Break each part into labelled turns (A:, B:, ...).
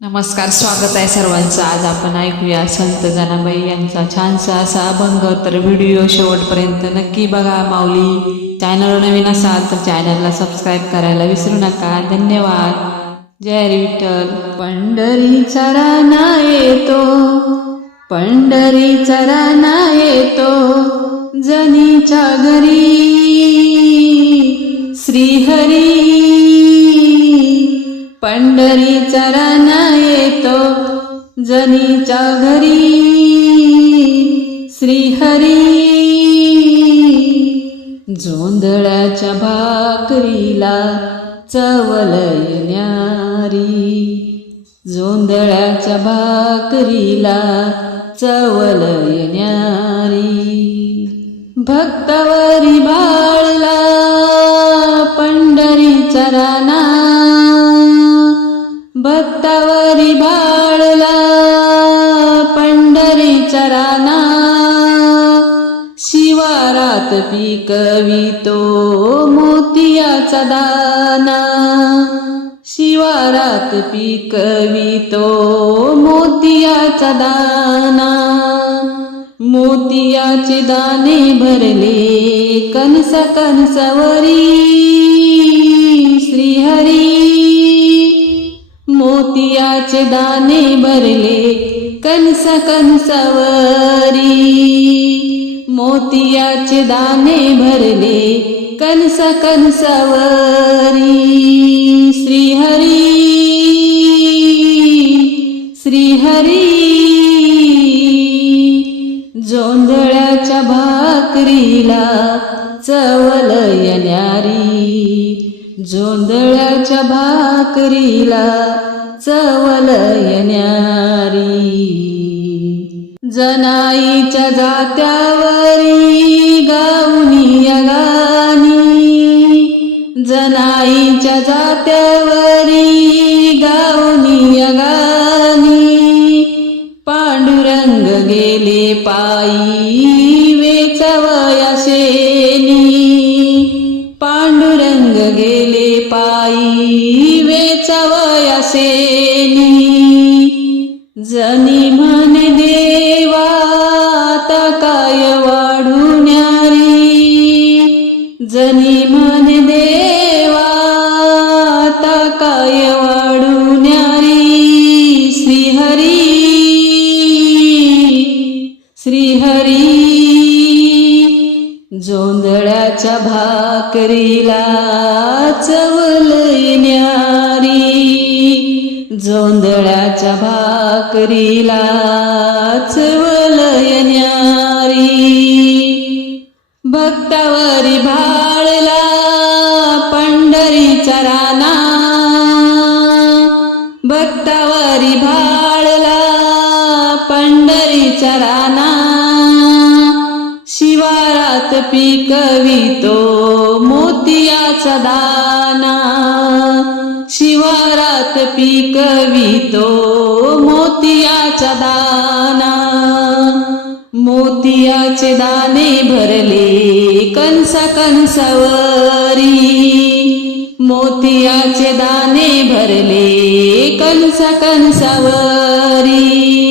A: नमस्कार स्वागत आहे सर्वांचं. आज आपण ऐकूया संत जनाबाई यांचा छानसा असा अभंग. तर व्हिडिओ शेवटपर्यंत नक्की बघा माऊली. चॅनल नवीन असाल तर चॅनलला सबस्क्राईब करायला विसरू नका. धन्यवाद. जय विठ्ठल. पंढरीचा राना येतो. पंढरीचा राना येतो. जनीच्या घरी. श्रीहरी पंढरीचा चरणा येतो जनीच्या घरी. श्रीहरी जोंधळ्याच्या भाकरीला चवलय न्यारी जोंधळ्याच्या भाकरीला चवल न्यारी भक्तवरी बाळला वारी बाळला पंढरीचा राना शिवारात पिकवितो मोतियाचा दाना. शिवारात पिकवितो मोतियाचा दाना. मोतियाचे दाणे भरले कणस कनसवरी श्रीहरी मोतियाचे दाणे भरले कंस कंसवरी मोतियाचे दाणे भरले कंस कंसवरी श्रीहरी श्रीहरी. जोंधळ्याच्या भाकरीला चवल न्यारी जोंधळ्याच्या भाकरीला चवल न्यारी जनाईच्या जात्यावरी गाऊनी या गाणी जनाईच्या जात्यावरी गाऊनी या गाणी पांडुरंग गेले पायी. गेले पायी वेचवया जनी म्हणे देवा आता काय वाढुण्यारी जनी म्हणे देवा जोंधळ्याच्या भाकरीला चवलय न्यारी. जोंधळ्याच्या भाकरीला चवलय न्यारी. भक्तावरी भाळला पंढरी राना भक्तावरी भाळला पंढरी राना शिवारात पिकवितो मोतियाचा दाना. शिवारात पिकवितो मोतियाचा दाना. मोतियाचे दाणे भरले कंस कंसावरी. मोतियाचे दाणे भरले कंस कंसावरी.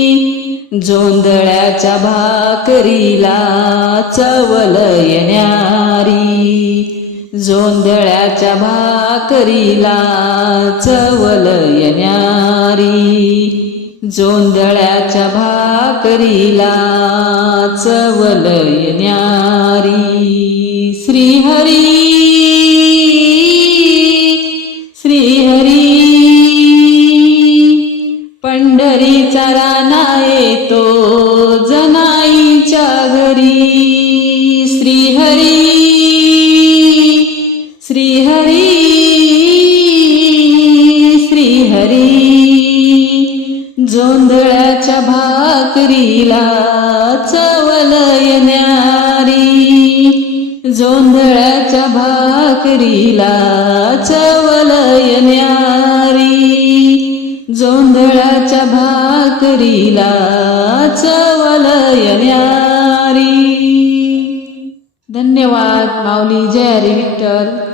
A: जोंधळ्याच्या भाकरीला चवलय न्यारी जोंधळ्याच्या भाकरीला चवलय न्यारी जोंधळ्याच्या भाकरीला चवलय न्यारी श्रीहरी येतो जनाईच्या घरी. श्रीहरी श्रीहरी श्रीहरी. जोंधळ्याच्या भाकरीला चवलय न्यारी जोंधळ्याच्या भाकरीला चवलय न्यारी जोंधळाच्या भाकरीला चवलय न्यारी धन्यवाद माऊली. जय हरी विठ्ठल.